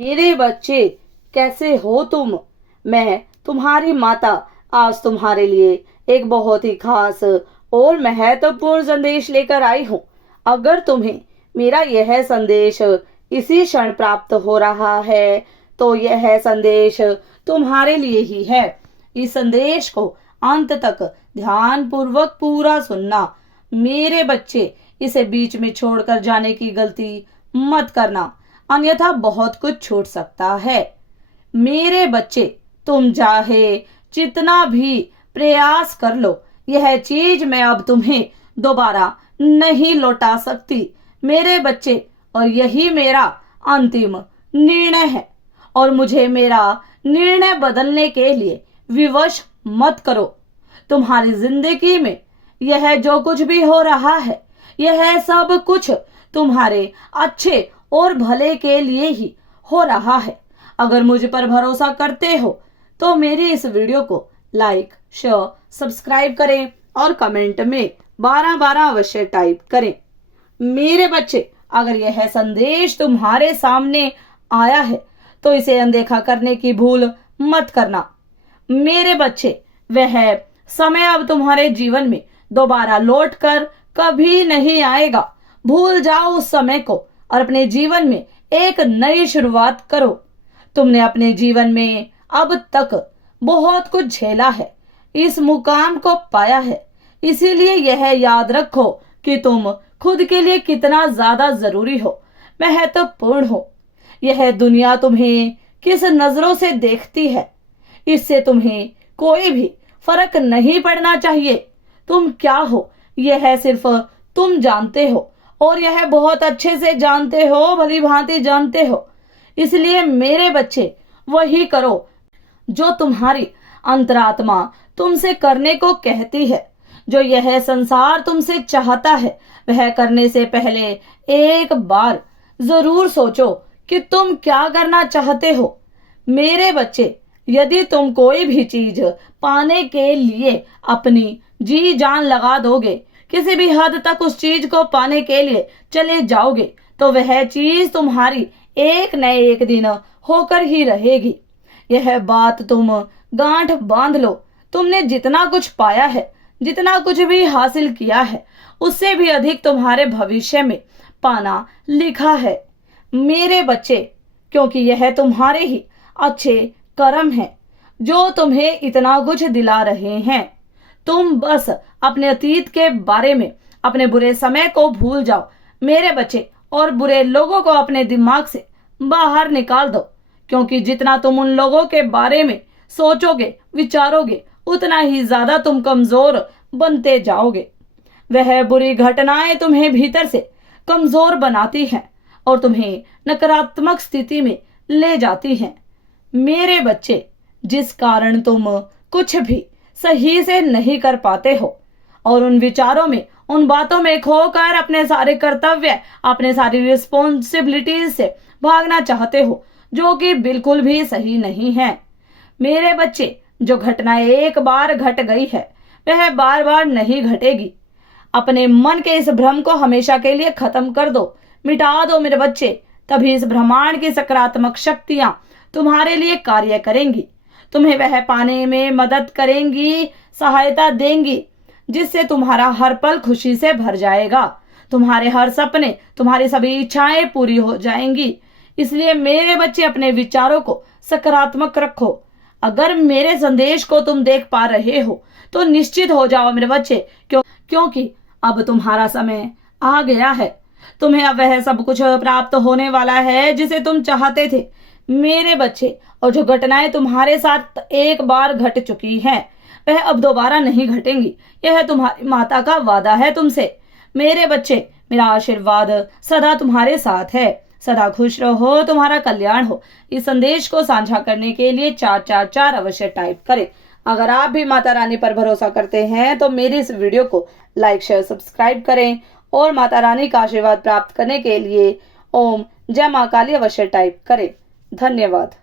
मेरे बच्चे, कैसे हो तुम? मैं तुम्हारी माता आज तुम्हारे लिए एक बहुत ही खास और महत्वपूर्ण संदेश लेकर आई हूँ। अगर तुम्हें मेरा यह संदेश इसी क्षण प्राप्त हो रहा है तो यह संदेश तुम्हारे लिए ही है। इस संदेश को अंत तक ध्यान पूर्वक पूरा सुनना। मेरे बच्चे, इसे बीच में छोड़कर जाने की गलती मत करना, अन्यथा बहुत कुछ छूट सकता है। मेरे बच्चे, तुम चाहे जितना भी प्रयास कर लो, यह चीज मैं अब तुम्हें दोबारा नहीं लौटा सकती। मेरे बच्चे, और यही मेरा अंतिम निर्णय है, और मुझे मेरा निर्णय बदलने के लिए विवश मत करो। तुम्हारी जिंदगी में यह जो कुछ भी हो रहा है, यह सब कुछ तुम्हारे अच्छे और भले के लिए ही हो रहा है। अगर मुझ पर भरोसा करते हो तो मेरी इस वीडियो को लाइक, शेयर, सब्सक्राइब करें और कमेंट में 12-12 अवश्य टाइप करें। मेरे बच्चे, अगर यह संदेश तुम्हारे सामने आया है तो इसे अनदेखा करने की भूल मत करना। मेरे बच्चे, वह समय अब तुम्हारे जीवन में दोबारा लौटकर कभी नहीं आएगा। भूल जाओ उस समय को और अपने जीवन में एक नई शुरुआत करो। तुमने अपने जीवन में अब तक बहुत कुछ झेला है, इस मुकाम को पाया है, इसीलिए यह याद रखो कि तुम खुद के लिए कितना ज्यादा जरूरी हो, महत्वपूर्ण हो। यह दुनिया तुम्हें किस नजरों से देखती है, इससे तुम्हें कोई भी फर्क नहीं पड़ना चाहिए। तुम क्या हो यह सिर्फ तुम जानते हो, और यह बहुत अच्छे से जानते हो, भली भांति जानते हो। इसलिए मेरे बच्चे, वही करो जो तुम्हारी अंतरात्मा तुमसे करने को कहती है। जो यह संसार तुमसे चाहता है, वह करने से पहले एक बार जरूर सोचो कि तुम क्या करना चाहते हो। मेरे बच्चे, यदि तुम कोई भी चीज पाने के लिए अपनी जी जान लगा दोगे, किसी भी हद तक उस चीज को पाने के लिए चले जाओगे, तो वह चीज तुम्हारी एक न एक दिन होकर ही रहेगी। यह बात तुम गांठ बांध लो। तुमने जितना कुछ पाया है, जितना कुछ भी हासिल किया है, उससे भी अधिक तुम्हारे भविष्य में पाना लिखा है। मेरे बच्चे, क्योंकि यह तुम्हारे ही अच्छे कर्म हैं जो तुम्हें इतना कुछ दिला रहे हैं। तुम बस अपने अतीत के बारे में, अपने बुरे समय को भूल जाओ मेरे बच्चे, और बुरे लोगों को अपने दिमाग से बाहर निकाल दो। क्योंकि जितना तुम उन लोगों के बारे में सोचोगे, विचारोगे, उतना ही ज्यादा तुम कमजोर बनते जाओगे। वह बुरी घटनाएं तुम्हें भीतर से कमजोर बनाती हैं और तुम्हें नकारात्मक स्थिति में ले जाती हैं। मेरे बच्चे, जिस कारण तुम कुछ भी सही से नहीं कर पाते हो और उन विचारों में, उन बातों में खोकर अपने सारे कर्तव्य, अपने सारी रिस्पॉन्सिबिलिटीज से भागना चाहते हो, जो कि बिल्कुल भी सही नहीं है। मेरे बच्चे, जो घटना एक बार घट गई है वह बार बार नहीं घटेगी। अपने मन के इस भ्रम को हमेशा के लिए खत्म कर दो, मिटा दो मेरे बच्चे। तभी इस ब्रह्मांड की सकारात्मक शक्तियां तुम्हारे लिए कार्य करेंगी, तुम्हें वह पाने में मदद करेंगी, सहायता देंगी, जिससे तुम्हारा हर पल खुशी से भर जाएगा। तुम्हारे हर सपने, तुम्हारी सभी इच्छाएं पूरी हो जाएंगी। इसलिए मेरे बच्चे, अपने विचारों को सकारात्मक रखो। अगर मेरे संदेश को तुम देख पा रहे हो तो निश्चित हो जाओ मेरे बच्चे, क्योंकि अब तुम्हारा समय आ गया है। तुम्हें अब वह सब कुछ प्राप्त होने वाला है जिसे तुम चाहते थे मेरे बच्चे। और जो घटनाएं तुम्हारे साथ एक बार घट चुकी हैं, वह अब दोबारा नहीं घटेंगी। यह तुम्हारी माता का वादा है तुमसे। मेरे बच्चे, मेरा आशीर्वाद सदा तुम्हारे साथ है। सदा खुश रहो, तुम्हारा कल्याण हो। इस संदेश को साझा करने के लिए 444 अवश्य टाइप करें। अगर आप भी माता रानी पर भरोसा करते हैं तो मेरी इस वीडियो को लाइक, शेयर, सब्सक्राइब करें और माता रानी का आशीर्वाद प्राप्त करने के लिए ओम जय मां काली अवश्य टाइप करें। धन्यवाद।